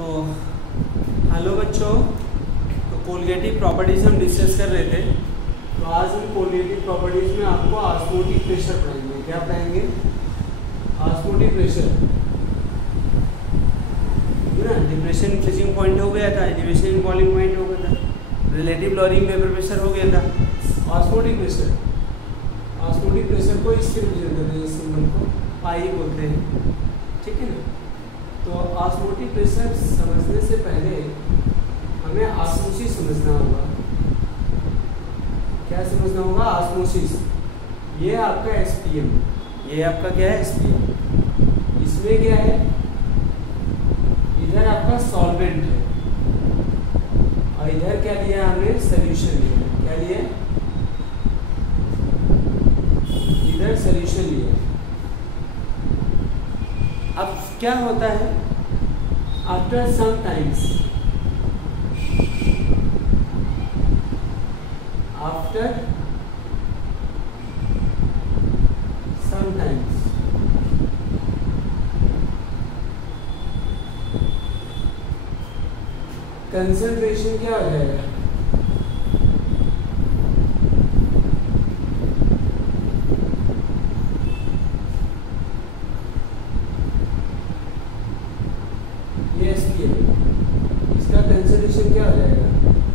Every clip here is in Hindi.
तो हेलो बच्चों, तो कोलिगेटिव प्रॉपर्टीज़ हम डिस्कस कर रहे थे। तो आज हम कोलिगेटिव प्रॉपर्टीज़ में आपको ऑस्मोटिक प्रेशर पढ़ाएंगे। क्या पढ़ाएंगे? ऑस्मोटिक प्रेशर, है ना। डिप्रेशन फ्रीजिंग पॉइंट हो गया था, एलिवेशन बॉइलिंग पॉइंट हो गया था, रिलेटिव लॉरिंग वेपर प्रेशर हो गया था। ऑस्मोटिक प्रेशर, ऑस्मोटिक प्रेशर को इससे रिप्रेजेंट करते हैं, इस सिंबल को पाई बोलते हैं, ठीक है ना। तो ऑस्मोटिक प्रेशर समझने से पहले हमें ऑस्मोसिस समझना होगा। क्या समझना होगा? ऑस्मोसिस। ये आपका एसपीएम, ये आपका क्या है? एसपीएम। इसमें क्या है? इधर आपका सॉल्वेंट है और इधर क्या लिया हमने? सॉल्यूशन लिया। क्या लिया? इधर सॉल्यूशन लिया। अब क्या होता है? After some times, after some times concentration क्या हो जाएगा? इसका कंसंट्रेशन क्या हो जाएगा?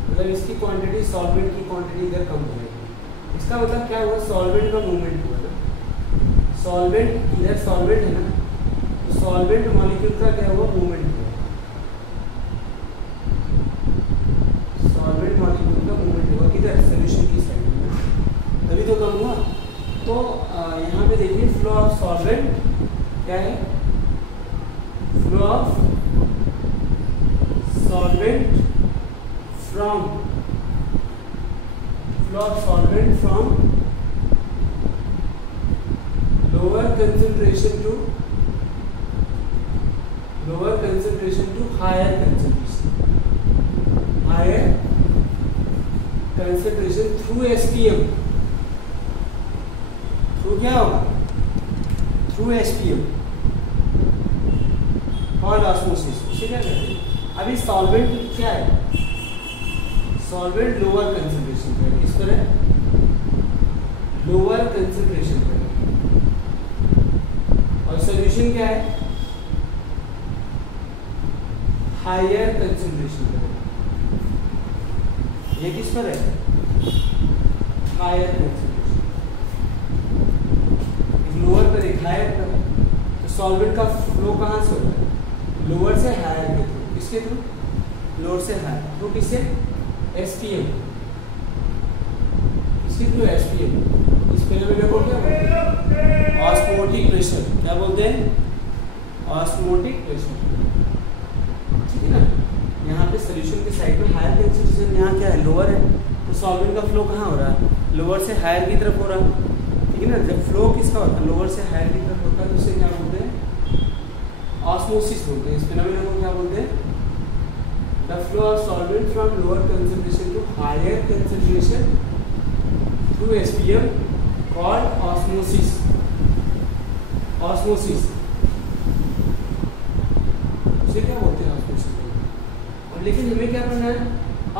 मतलब इसकी क्वांटिटी, सॉल्वेंट की क्वांटिटी इधर कम हो जाएगी। इसका मतलब क्या हुआ? सॉल्वेंट का मूवमेंट हुआ ना। सॉल्वेंट, इधर सॉल्वेंट है ना, तो सॉल्वेंट मॉलिक्यूल का क्या हुआ? मूवमेंट हुआ। सॉल्वेंट मॉलिक्यूल का मूवमेंट हुआ किधर? सॉल्यूशन की साइड में, तभी तो कम हुआ। तो यहाँ पे देखिए, फ्लो ऑफ सॉल्वेंट क्या है? Flow of solvent from lower concentration to higher concentration through SPM। Through क्या होगा? थ्रू SPM और ऑस्मोसिस। उसे क्या कहते हैं? अभी सॉल्वेंट क्या है? सॉल्वेंट लोअर कंसंट्रेशन पर, किस पर है? लोअर कंसंट्रेशन पर। और सॉल्यूशन क्या है? हायर कंसंट्रेशन पर। ये किस पर है? Higher concentration. लोअर पर, एक हायर पर। तो सॉल्वेंट का फ्लो कहाँ से होता है? लोअर से हायर के थ्रू। किसके थ्रू? लोअर से हायर थ्रू। किससे? एसपीएम। किसके थ्रू? एसपीएम। इस फिनोमेना को क्या बोलते हैं? Osmotic pressure. क्या बोलते हैं? ऑस्मोटिक प्रेशर, ठीक है ना। यहाँ पे सॉल्यूशन के साइड में हायर कंसंट्रेशन, यहाँ क्या है? लोअर है। तो सॉल्वेंट का फ्लो कहाँ हो रहा है? लोअर से हायर की तरफ हो रहा है, ठीक है ना। जब फ्लो किसका होता है? लोअर से हायर की तरफ होता है, तो उसे क्या बोलते हैं? ऑस्मोसिस बोलते हैं। इस फिनोमेना को क्या बोलते हैं? The flow of solvent from lower concentration to higher concentration through SPM called osmosis. Osmosis, उसे क्या बोलते हैं? ऑस्मोसिस। और लेकिन हमें क्या पढ़ना है?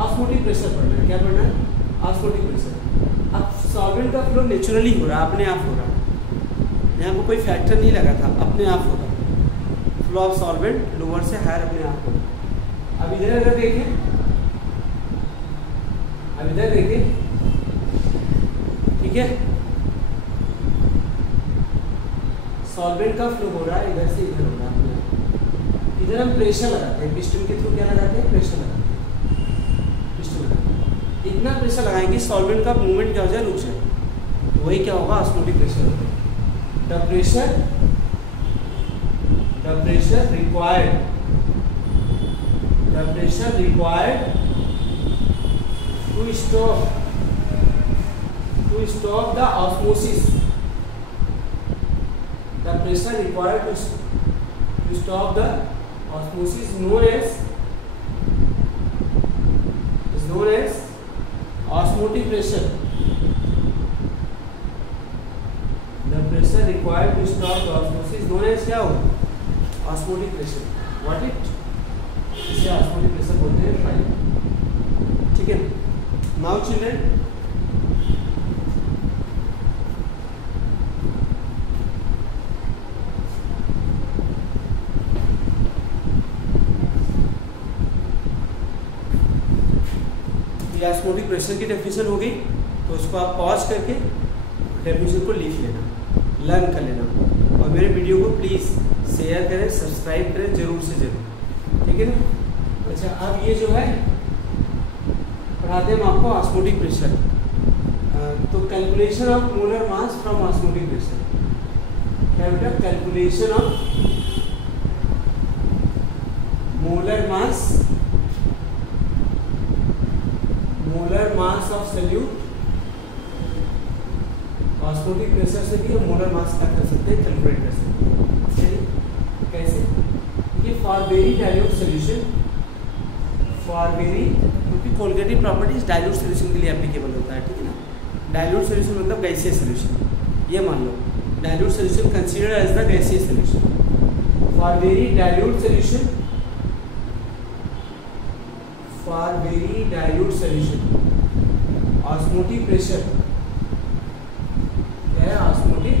ऑस्मोटिक प्रेशर पढ़ना है। क्या पढ़ना है? Osmotic pressure. अब सॉल्वेंट का फ्लो नेचुरली हो रहा है, अपने आप हो रहा है। यहाँ को कोई फैक्टर नहीं लगा था, अपने आप हो रहा है। फ्लो ऑफ सॉल्वेंट लोअर से हायर अपने आप हो रहा है। अब इधर अगर देखें, अब इधर देखें, ठीक है। सॉल्वेंट का फ्लो हो रहा है, इधर से इधर हो रहा है। इधर हम प्रेशर लगाते हैं, पिस्टन के थ्रू क्या लगाते हैं? प्रेशर लगाते हैं, पिस्टन लगाते हैं। इतना प्रेशर लगाएंगे कि सॉल्वेंट का मूवमेंट क्या हो जाए? रुक जाए। वही क्या होगा? ऑस्मोटिक प्रेशर होता है। The pressure required to stop the osmosis. The pressure required to stop the osmosis is known as osmotic pressure. The pressure required to stop the osmosis is known as क्या होगा? Osmotic pressure. What it? इसे ऑस्मोटिक प्रेशर बोलते हैं 5। ठीक है, नाउ चिल्ड्रन ऑस्मोटिक प्रेशर की डेफिनेशन हो गई, तो उसको आप पॉज करके डेफिनेशन को लिख लेना, लर्न कर लेना, और मेरे वीडियो को प्लीज़ शेयर करें, सब्सक्राइब करें जरूर से जरूर। ठीक है ना। अच्छा, अब ये जो है पढ़ाते हैं हम आपको ऑस्मोटिक प्रेशर। तो calculation of molar mass from osmotic pressure, क्या बेटा? Calculation of molar mass of solute osmotic pressure से भी हम मोलर मास क्या कर सकते हैं, कैलकुलेट कर सकते हैं। कैसे? ये for very dilute solution, for very, क्योंकि कोलगेटिव प्रॉपर्टीज डाइल्यूट सोल्यूशन के लिए एप्लीकेबल होता है। ठीक है ना। डाइल्यूट सोल्यूशन मतलब गैसीय सोल्यूशन, ये मान लो dilute solution consider as the गैसीय solution. For very dilute solution, for very dilute solution osmotic pressure, क्या है? Osmotic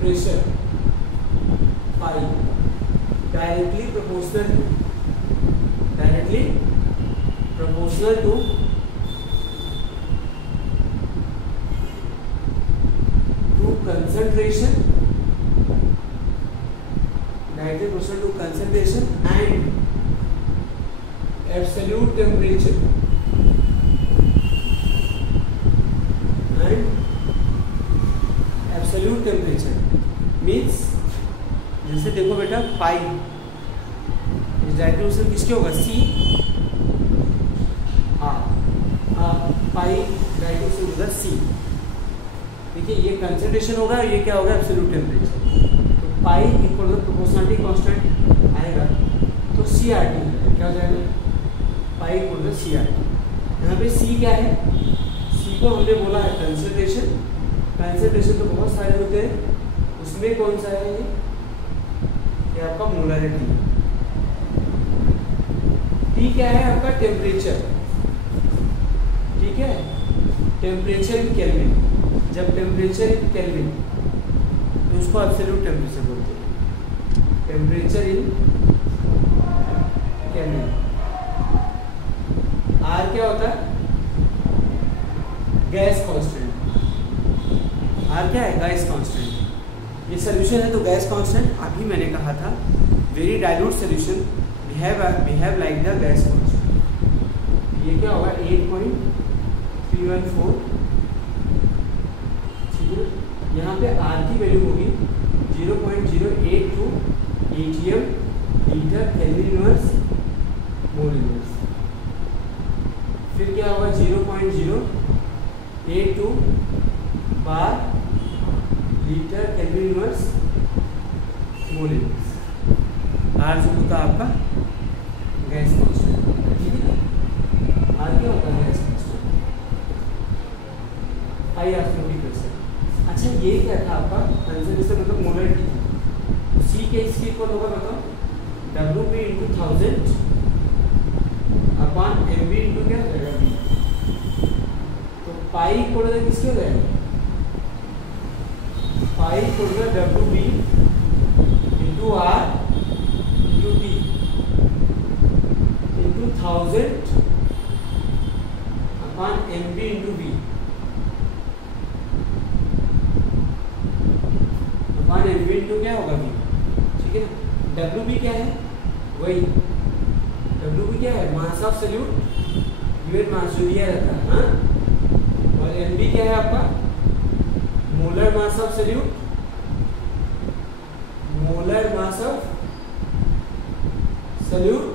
pressure pi directly proportional to concentration, directly proportional to concentration and absolute temperature, means जैसे देखो बेटा पाई डायरेक्टली प्रोपोर्शनल किसके होगा? सी पाई डायरेक्टली प्रोपोर्शनल होगा सी। देखिए ये कंसंट्रेशन होगा, ये क्या होगा? Absolute temperature. तो pi equal to proportionality constant आएगा, तो सी आर टी क्या हो जाएगा? Pi equal to C R T. यहाँ पे सी क्या है? सी को हमने बोला है कंसंट्रेशन। कंसंट्रेशन तो बहुत सारे होते हैं, उसमें कौन सा है ये आपका मोलरिटी। टी क्या है आपका? टेम्परेचर। ठीक है, टेम्परेचर इन केल्विन। जब टेम्परेचर इन केल्विन तो उसको एब्सोल्यूट टेम्परेचर बोलते हैं। Temperature in kelvin. आर क्या होता है? Gas constant. आर क्या है? Gas constant. ये सोल्यूशन है तो गैस कांस्टेंट। अभी मैंने कहा था very dilute solution behave like the gas constant. ये क्या होगा? 8.314। ठीक है, यहाँ पे आर की वैल्यू होगी 0.082 ATM litre kelvin inverse mole inverse. फिर क्या होगा? 0.082 bar litre kelvin inverse mole inverse. R जो होता है आपका गैस कांस्टेंट। ठीक है, आर क्या होता है? Gas constant. High osmotic pressure. अच्छा, ये क्या था आपका? कंसंट्रेशन मतलब मोलरिटी थी। सी के इसके इक्वल होगा बताओ? W P into 1000 upon M B into क्या हो जाएगा? बी। तो पाई इक्वल होगा किसके हो जाएगा? पाई इक्वल होगा W B into R into T into 1000 upon M B into B upon M B into क्या होगा? बी। ठीक है ना। डब्ल्यू बी क्या है? वही डब्ल्यू बी क्या है? मास ऑफ सॉल्यूट गिवन मास जो दिया रहता है। हाँ, और एम बी क्या है आपका? Molar mass of solute, molar mass of solute.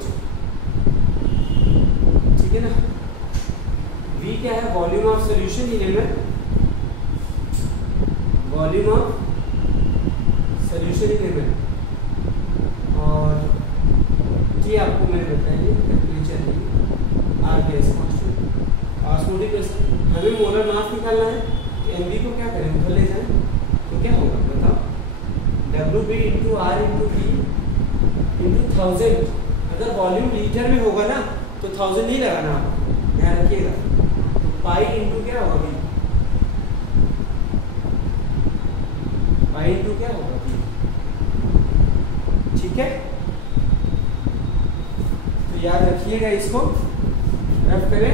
ठीक है ना। वी क्या है? Volume of solution in ml, volume of solution in ml. और टी आपको मैंने बताया टेम्परेचर है, R gas constant. Osmotic pressure हमें मोलर मास निकालना है, एमबी को क्या करें? उधर ले जाएं, तो क्या होगा बताओ? W B into R into B into 1000 अगर अगर वॉल्यूम लीटर में होगा ना तो 1000 नहीं लगाना आपको, ध्यान रखिएगा। तो पाई इंटू क्या होगा भी, पाई इंटू क्या होगा भी, ठीक है। तो याद रखिएगा, इसको रफ करें।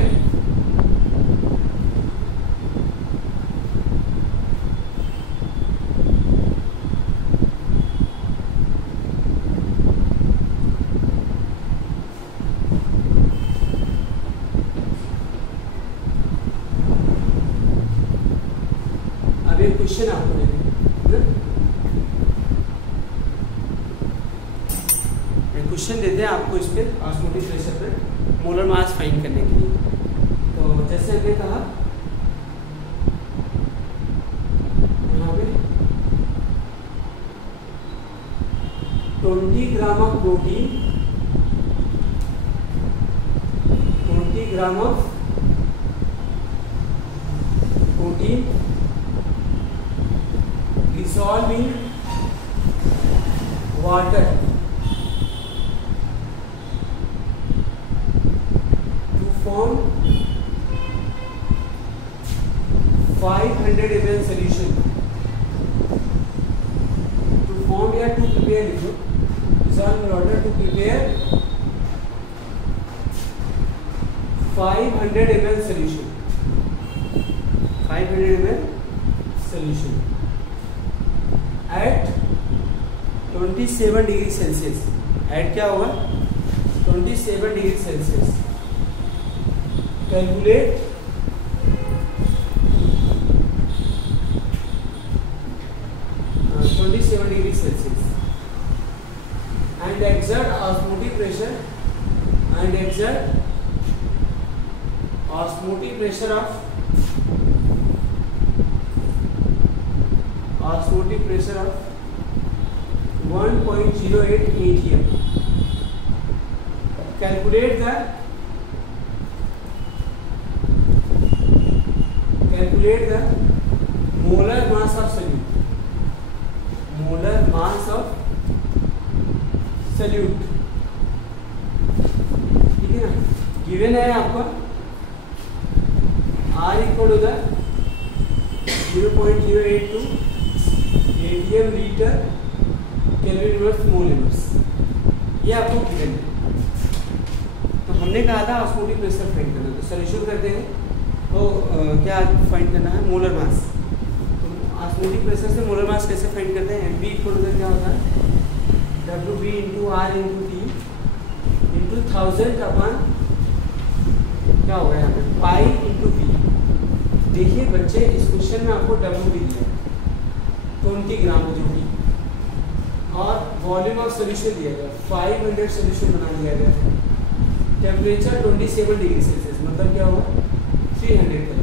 क्वेश्चन आपको क्वेश्चन देते हैं आपको इस पे ऑस्मोटिक प्रेशर पे मोलर मास फाइंड करने के लिए। तो जैसे हमने कहा यहाँ पे 20 gram of protein, 20 gram of protein dissolve in water to form 500 ml solution. To form या to prepare लिखो, dissolve in water to prepare 500 ml solution, 500 ml solution at 27 degree Celsius. At क्या होगा 27 degree Celsius. Calculate degree Celsius and exert osmotic pressure, and exert osmotic pressure of osmotic pressure of 1.08 atm. Calculate the molar mass of solute, molar mass of solute, ठीक है ना। गिवन है आपका R equal to 0.082 atm litre kelvin inverse mole inverse, ये आपको गिवन है। तो हमने कहा था ऑस्मोटिक प्रेशर फाइंड करना, तो सॉल्यूशन करते हैं। तो क्या फाइंड करना है, मोलर मास। तो ऑस्मोटिक प्रेशर से मोलर मास कैसे फाइंड करते हैं, एम बी इक्वल टू क्या होता है, W B into R into T into 1000 upon क्या होगा यहाँ पे पाई इंटू पी। देखिए बच्चे, इस क्वेश्चन में आपको डब्ल्यू बी दिया 20 ग्राम जो भी, और वॉल्यूम ऑफ सोल्यूशन दिया गया 500 सोल्यूशन बना दिया गया। टेम्परेचर 27 डिग्री सेल्सियस, मतलब क्या होगा 300 केल्विन।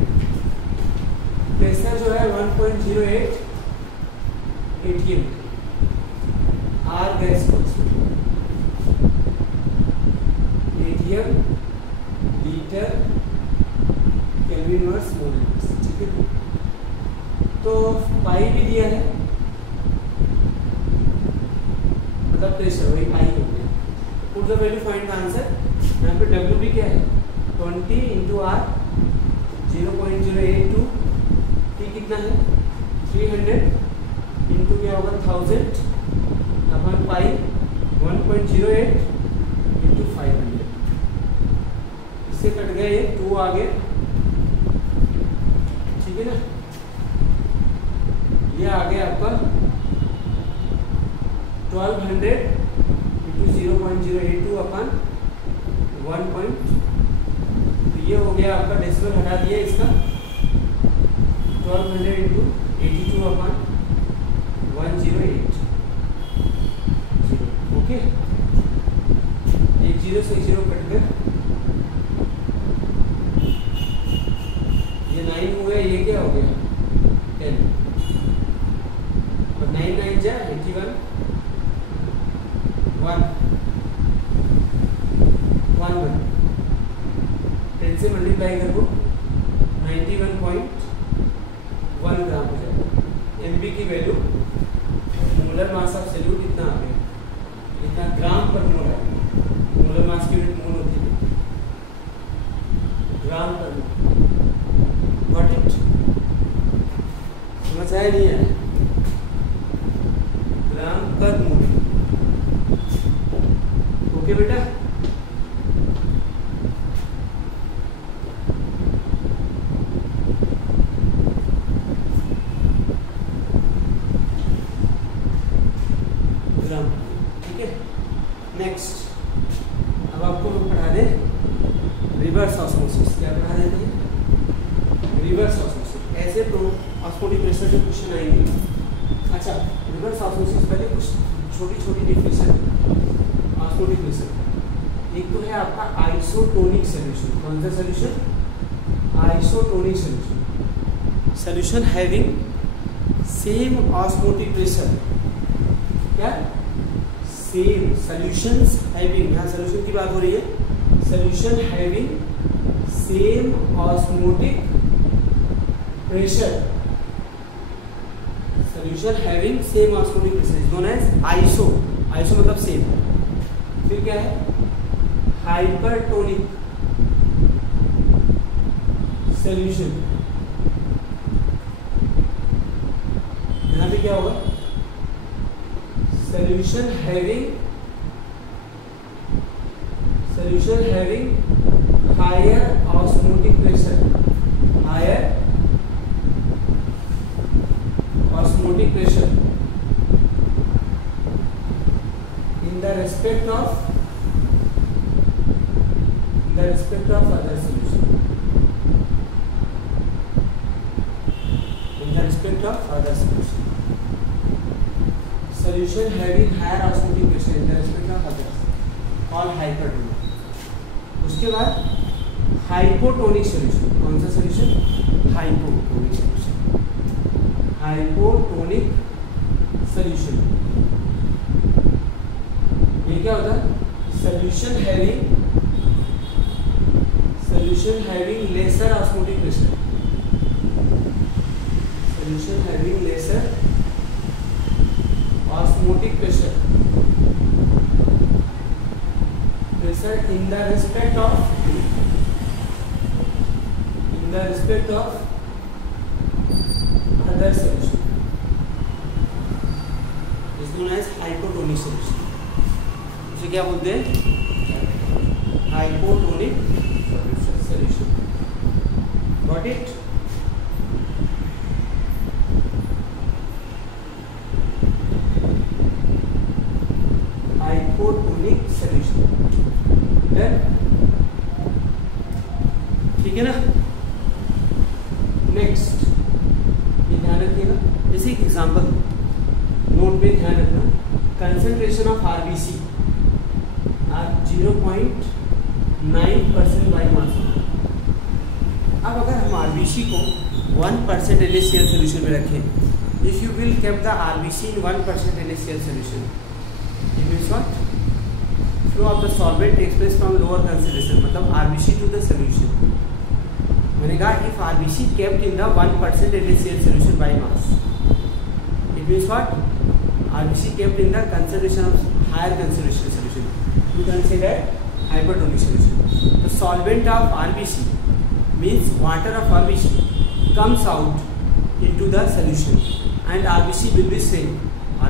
प्रेशर जो है 1.08 atm, R gas atm litre kelvin inverse mole inverse, ठीक है। तो पाई भी दिया है, मतलब प्रेशर वही पाई हो गया। Put the value, find the answer. यहाँ पे डब्ल्यू भी क्या है 20 इंटू आर 0.082, टी कितना है 300 इंटू क्या होगा 1000 अपन पाई 1.08 इंटू 500, इससे कट गया ये 2 आ गया, ठीक है ना। ये आ गया आपका 1200 इंटू 0.082 अपन 1. ये हो गया आपका, डेसिमल हटा दिया इसका, 1200 इंटू 82 अपन 108, ओके। एक जीरो से जीरो कट गया, ये 9 हो गया, ये क्या हो गया 10, और 9 9 जा 81, 1 1 10 से मल्टीप्लाई करो 91.1 ग्राम हो जाएगा। एमबी की value, molar mass of solute इतना आ गया, इतना ग्राम पर मोल है। मोलर आया नहीं आया? ग्राम पर मोल। ओके बेटा, ग्राम, ठीक है। नेक्स्ट, अब आपको हम पढ़ा दें रिवर्स ऑस्मोसिस। क्या पढ़ा देते हैं? Reverse osmosis. ऐसे तो ऑस्मोटिक प्रेशर के क्वेश्चन आएंगे। अच्छा, रिवर्स ऑस्मोसिस पहले कुछ छोटी छोटी डिफिनेशन ऑस्मोटिक प्रेशर। एक तो है आपका आइसोटोनिक सॉल्यूशन। कौन सा solution? Isotonic solution. Solution having same osmotic pressure. क्या? सेम सॉल्यूशंस हैविंग, यहाँ सॉल्यूशन की बात हो रही है। Solution having same osmotic pressure. Solution having same osmotic pressure is known as iso. Iso मतलब सेम। फिर क्या है? Hypertonic solution. यहाँ पे क्या होगा? Solution having higher osmotic pressure. Higher osmotic pressure in the respect of other solution. In the respect of other solution. Solution having higher osmotic pressure in the respect of others called hypertonic. उसके बाद हाइपोटोनिक सॉल्यूशन। कौन सा solution? Hypotonic solution. Hypotonic solution ये क्या होता है? Solution having laser osmotic pressure. Solution having laser osmotic pressure in the respect of other solution is known as hypotonic solution. इसे क्या बोलते हैं? Hypotonic solution. Got it? Hypotonic solution, ठीक है ना। नेक्स्ट, ये ध्यान रखिएगा। जैसे एक एग्जांपल नोट पे ध्यान रखना। कंसंट्रेशन ऑफ आरबीसी आप 0.9% बाई मास। अब अगर हम आरबीसी को 1% NaCl सोल्यूशन में रखें, if you will keep the RBC in 1% NaCl solution, it means what? Flow of the solvent takes place from lower concentration, मतलब RBC to the solution. मैंने कहा if RBC kept in the 1% NaCl solution by mass, it means what? RBC kept in the concentration of higher concentration solution. You can say that hypertonic solution. The solvent of RBC means water of RBC comes out into the solution and RBC will be shrink.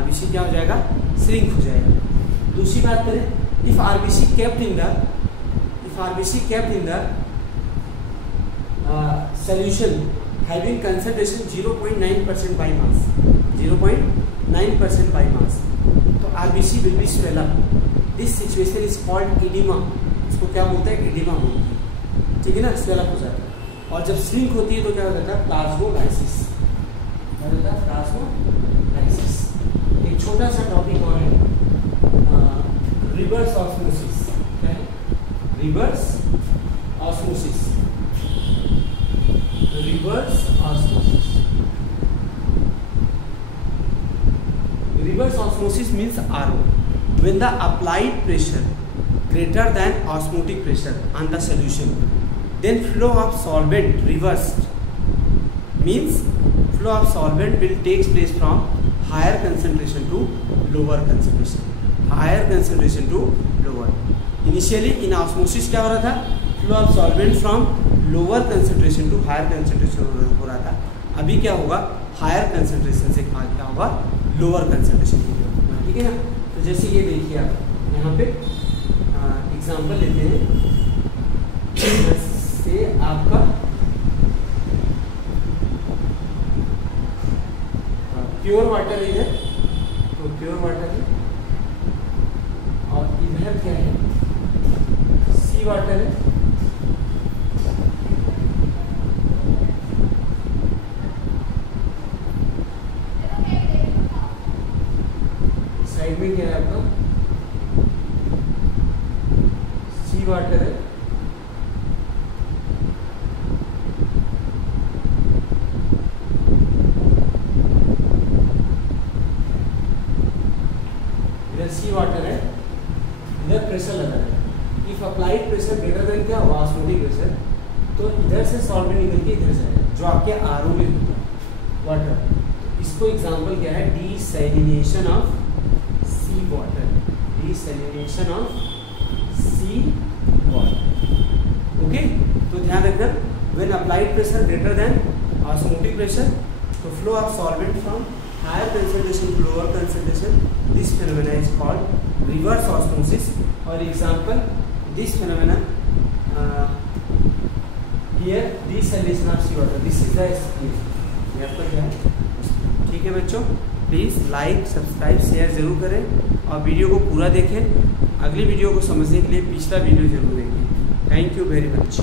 RBC क्या हो जाएगा? shrink हो जाएगा। दूसरी बात करें, if RBC kept in the solution having concentration 0.9% by mass, 0.9% by mass, तो RBC will be swell up. This situation is called edema. इसको क्या बोलते हैं? edema बोलते हैं, ठीक है ना। swell up हो जाता है। और जब shrink होती है तो क्या हो जाता है? प्लाज्मोलाइसिस। क्या होता है? प्लाज्मोलाइसिस। एक छोटा सा टॉपिक और है, रिवर्स ऑस्मोसिस। क्या है? Reverse osmosis. Reverse osmosis. Reverse osmosis means RO. When the applied pressure greater than osmotic pressure on the solution, then flow of solvent reversed. Means flow of solvent will take place from higher concentration to lower concentration. Higher concentration to lower. Initially in osmosis क्या हो रहा था? Flow of solvent from lower concentration to higher concentration हो रहा था। अभी क्या होगा? हायर कंसंट्रेशन से क्या होगा, लोअर कंसंट्रेशन की तरफ होगा, ठीक है ना। तो जैसे ये देखिए आप यहाँ पे एग्जाम्पल लेते हैं, जैसे आपका प्योर वाटर है इधर, तो प्योर वाटर है, और इधर क्या है, सी वाटर है, साइड में क्या है आपका, सी वाटर है, इधर सी वाटर है, इधर प्रेशर लगा है। If applied pressure greater then क्या होगा, ऑस्मोटिक प्रेशर, तो इधर से सॉल्वेंट निकल के इधर से आएगा, जो आपके आरओ में होता है वाटर। इसको एग्जांपल क्या है, desalination of sea water, desalination of sea water. Okay, तो ध्यान रखना, when applied pressure greater than osmotic pressure, तो flow of solvent from higher concentration to lower concentration, this phenomena is called reverse osmosis. और example this phenomena here desalination of sea water, this is the scheme. ये आपका क्या है, ठीक है बच्चों, प्लीज़ लाइक सब्सक्राइब शेयर ज़रूर करें और वीडियो को पूरा देखें। अगली वीडियो को समझने के लिए पिछला वीडियो जरूर देखें। Thank you very much.